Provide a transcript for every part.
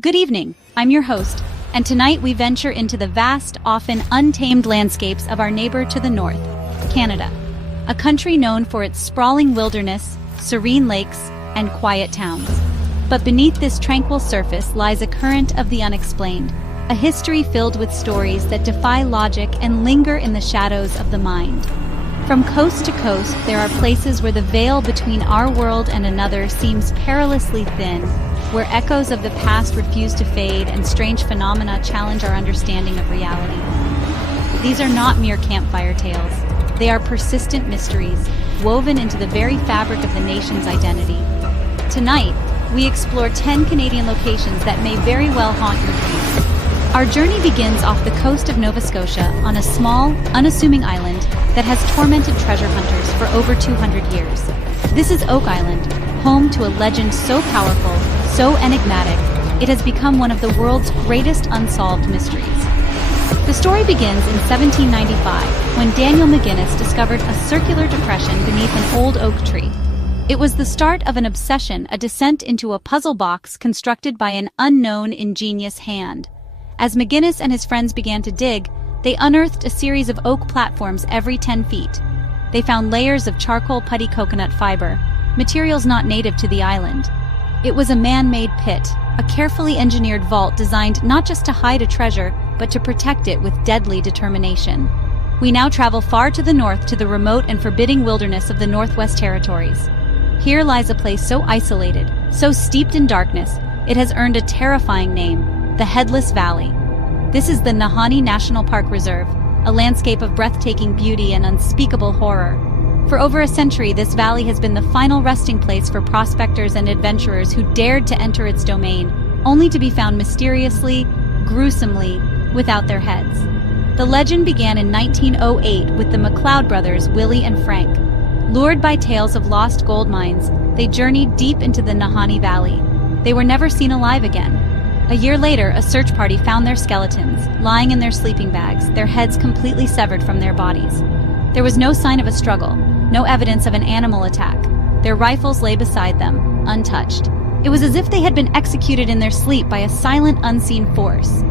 Good evening, I'm your host, and tonight we venture into the vast, often untamed landscapes of our neighbor to the north, Canada, a country known for its sprawling wilderness, serene lakes, and quiet towns. But beneath this tranquil surface lies a current of the unexplained, a history filled with stories that defy logic and linger in the shadows of the mind. From coast to coast, there are places where the veil between our world and another seems perilously thin, where echoes of the past refuse to fade and strange phenomena challenge our understanding of reality. These are not mere campfire tales. They are persistent mysteries, woven into the very fabric of the nation's identity. Tonight, we explore 10 Canadian locations that may very well haunt your dreams. Our journey begins off the coast of Nova Scotia on a small, unassuming island that has tormented treasure hunters for over 200 years. This is Oak Island, home to a legend so powerful, so enigmatic, it has become one of the world's greatest unsolved mysteries. The story begins in 1795, when Daniel McGinnis discovered a circular depression beneath an old oak tree. It was the start of an obsession, a descent into a puzzle box constructed by an unknown ingenious hand. As McGinnis and his friends began to dig, they unearthed a series of oak platforms every 10 feet. They found layers of charcoal putty coconut fiber, materials not native to the island. It was a man-made pit, a carefully engineered vault designed not just to hide a treasure, but to protect it with deadly determination. We now travel far to the north to the remote and forbidding wilderness of the Northwest Territories. Here lies a place so isolated, so steeped in darkness, it has earned a terrifying name, the Headless Valley. This is the Nahanni National Park Reserve, a landscape of breathtaking beauty and unspeakable horror. For over a century, this valley has been the final resting place for prospectors and adventurers who dared to enter its domain, only to be found mysteriously, gruesomely, without their heads. The legend began in 1908 with the McLeod brothers, Willie and Frank. Lured by tales of lost gold mines, they journeyed deep into the Nahanni Valley. They were never seen alive again. A year later, a search party found their skeletons, lying in their sleeping bags, their heads completely severed from their bodies. There was no sign of a struggle, no evidence of an animal attack. Their rifles lay beside them, untouched. It was as if they had been executed in their sleep by a silent, unseen force.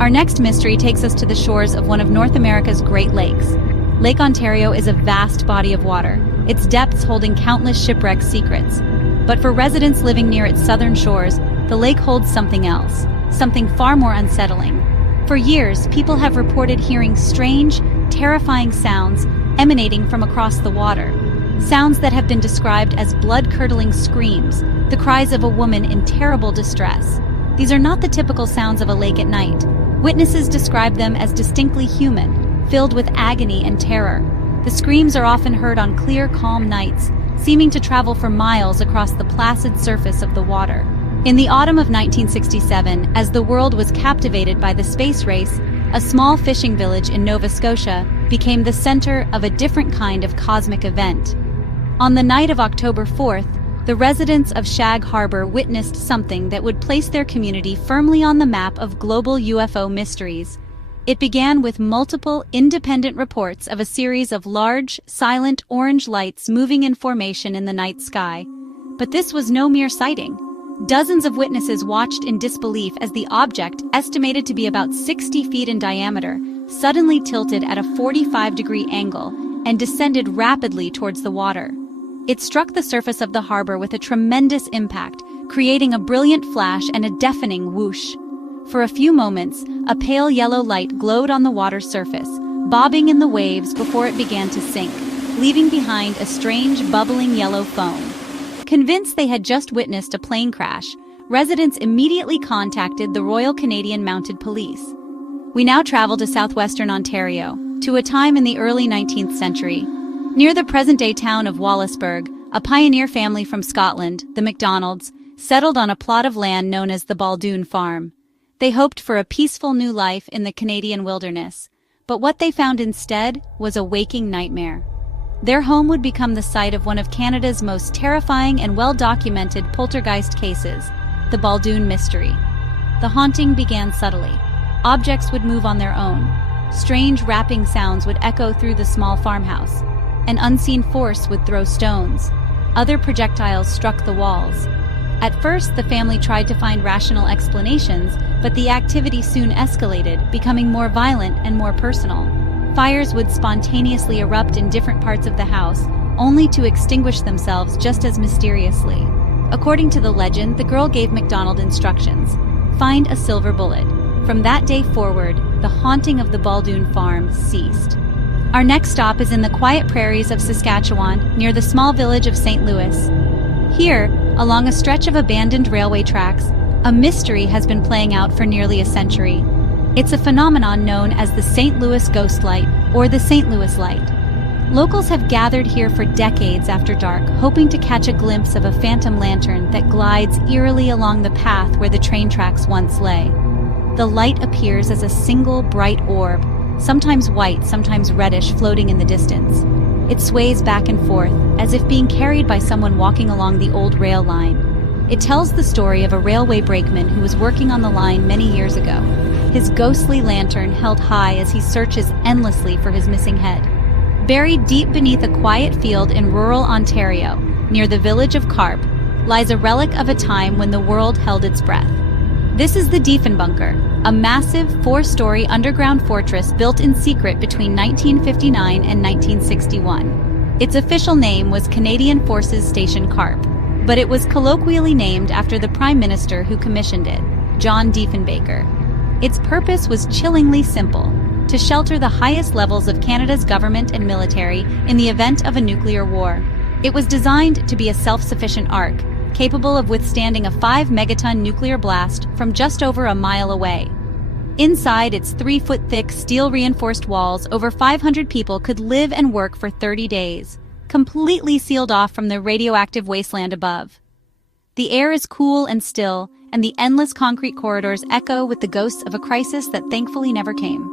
Our next mystery takes us to the shores of one of North America's Great Lakes. Lake Ontario is a vast body of water, its depths holding countless shipwreck secrets. But for residents living near its southern shores, the lake holds something else, something far more unsettling. For years, people have reported hearing strange, terrifying sounds emanating from across the water. Sounds that have been described as blood-curdling screams, the cries of a woman in terrible distress. These are not the typical sounds of a lake at night. Witnesses describe them as distinctly human, filled with agony and terror. The screams are often heard on clear, calm nights, seeming to travel for miles across the placid surface of the water. In the autumn of 1967, as the world was captivated by the space race, a small fishing village in Nova Scotia became the center of a different kind of cosmic event. On the night of October 4th, the residents of Shag Harbour witnessed something that would place their community firmly on the map of global UFO mysteries. It began with multiple independent reports of a series of large, silent orange lights moving in formation in the night sky. But this was no mere sighting. Dozens of witnesses watched in disbelief as the object, estimated to be about 60 feet in diameter, suddenly tilted at a 45-degree angle and descended rapidly towards the water. It struck the surface of the harbor with a tremendous impact, creating a brilliant flash and a deafening whoosh. For a few moments, a pale yellow light glowed on the water's surface, bobbing in the waves before it began to sink, leaving behind a strange, bubbling yellow foam. Convinced they had just witnessed a plane crash, residents immediately contacted the Royal Canadian Mounted Police. We now travel to southwestern Ontario, to a time in the early 19th century. Near the present-day town of Wallaceburg, a pioneer family from Scotland, the MacDonalds, settled on a plot of land known as the Baldoon Farm. They hoped for a peaceful new life in the Canadian wilderness, but what they found instead was a waking nightmare. Their home would become the site of one of Canada's most terrifying and well-documented poltergeist cases, the Baldoon Mystery. The haunting began subtly. Objects would move on their own. Strange rapping sounds would echo through the small farmhouse. An unseen force would throw stones. Other projectiles struck the walls. At first, the family tried to find rational explanations, but the activity soon escalated, becoming more violent and more personal. Fires would spontaneously erupt in different parts of the house, only to extinguish themselves just as mysteriously. According to the legend, the girl gave MacDonald instructions: find a silver bullet. From that day forward, the haunting of the Baldoon farm ceased. Our next stop is in the quiet prairies of Saskatchewan, near the small village of St. Louis. Here, along a stretch of abandoned railway tracks, a mystery has been playing out for nearly a century. It's a phenomenon known as the St. Louis Ghost Light, or the St. Louis Light. Locals have gathered here for decades after dark, hoping to catch a glimpse of a phantom lantern that glides eerily along the path where the train tracks once lay. The light appears as a single bright orb, sometimes white, sometimes reddish, floating in the distance. It sways back and forth, as if being carried by someone walking along the old rail line. It tells the story of a railway brakeman who was working on the line many years ago, his ghostly lantern held high as he searches endlessly for his missing head. Buried deep beneath a quiet field in rural Ontario, near the village of Carp, lies a relic of a time when the world held its breath. This is the Diefenbunker, a massive 4-story underground fortress built in secret between 1959 and 1961. Its official name was Canadian Forces Station Carp, but it was colloquially named after the Prime Minister who commissioned it, John Diefenbaker. Its purpose was chillingly simple: to shelter the highest levels of Canada's government and military in the event of a nuclear war. It was designed to be a self-sufficient ark, capable of withstanding a 5-megaton nuclear blast from just over a mile away. Inside its 3-foot-thick steel-reinforced walls, over 500 people could live and work for 30 days, completely sealed off from the radioactive wasteland above. The air is cool and still, and the endless concrete corridors echo with the ghosts of a crisis that thankfully never came.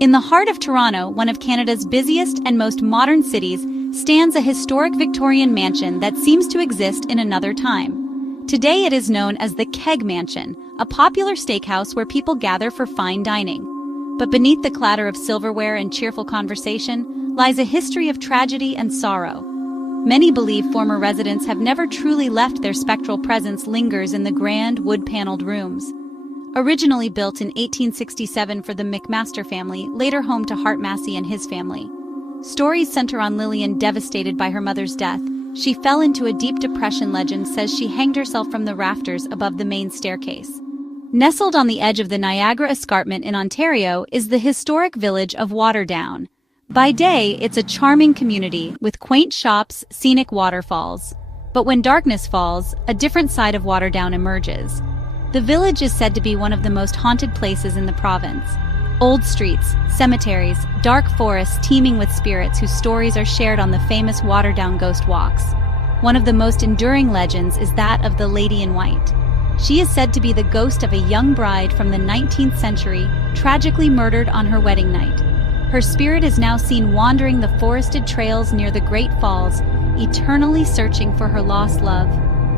In the heart of Toronto, one of Canada's busiest and most modern cities, stands a historic Victorian mansion that seems to exist in another time. Today it is known as the Keg Mansion, a popular steakhouse where people gather for fine dining. But beneath the clatter of silverware and cheerful conversation lies a history of tragedy and sorrow. Many believe former residents have never truly left; their spectral presence lingers in the grand wood-paneled rooms. Originally built in 1867 for the McMaster family, later home to Hart Massey and his family. Stories center on Lillian, devastated by her mother's death. She fell into a deep depression. Legend says she hanged herself from the rafters above the main staircase. Nestled on the edge of the Niagara Escarpment in Ontario is the historic village of Waterdown. By day, it's a charming community with quaint shops, scenic waterfalls. But when darkness falls, a different side of Waterdown emerges. The village is said to be one of the most haunted places in the province. Old streets, cemeteries, dark forests teeming with spirits whose stories are shared on the famous Waterdown ghost walks. One of the most enduring legends is that of the Lady in White. She is said to be the ghost of a young bride from the 19th century, tragically murdered on her wedding night. Her spirit is now seen wandering the forested trails near the Great Falls, eternally searching for her lost love.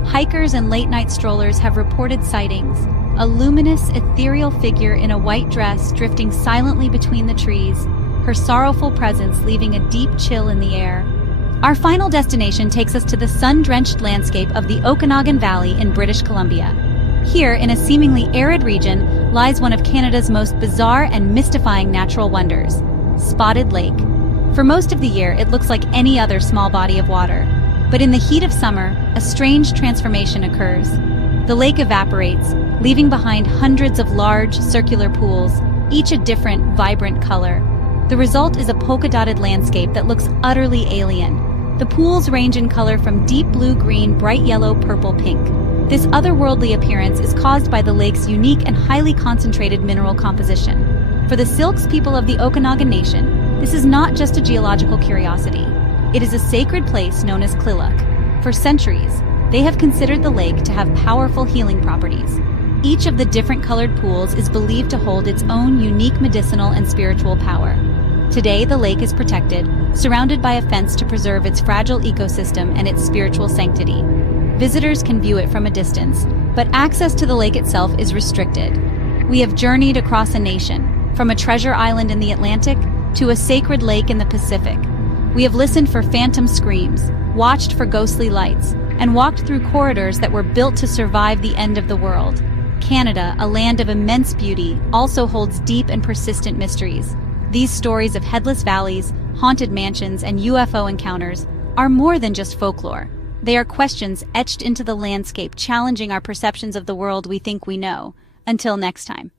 Hikers and late-night strollers have reported sightings: a luminous, ethereal figure in a white dress drifting silently between the trees, her sorrowful presence leaving a deep chill in the air. Our final destination takes us to the sun-drenched landscape of the Okanagan Valley in British Columbia. Here, in a seemingly arid region, lies one of Canada's most bizarre and mystifying natural wonders: Spotted Lake. For most of the year, it looks like any other small body of water. But in the heat of summer, a strange transformation occurs. The lake evaporates, leaving behind hundreds of large, circular pools, each a different, vibrant color. The result is a polka-dotted landscape that looks utterly alien. The pools range in color from deep blue-green, bright yellow, purple, pink. This otherworldly appearance is caused by the lake's unique and highly concentrated mineral composition. For the Silks people of the Okanagan Nation, this is not just a geological curiosity. It is a sacred place known as Kliluk. For centuries, they have considered the lake to have powerful healing properties. Each of the different colored pools is believed to hold its own unique medicinal and spiritual power. Today, the lake is protected, surrounded by a fence to preserve its fragile ecosystem and its spiritual sanctity. Visitors can view it from a distance, but access to the lake itself is restricted. We have journeyed across a nation, from a treasure island in the Atlantic to a sacred lake in the Pacific. We have listened for phantom screams, watched for ghostly lights, and walked through corridors that were built to survive the end of the world. Canada, a land of immense beauty, also holds deep and persistent mysteries. These stories of headless valleys, haunted mansions, and UFO encounters are more than just folklore. They are questions etched into the landscape, challenging our perceptions of the world we think we know. Until next time.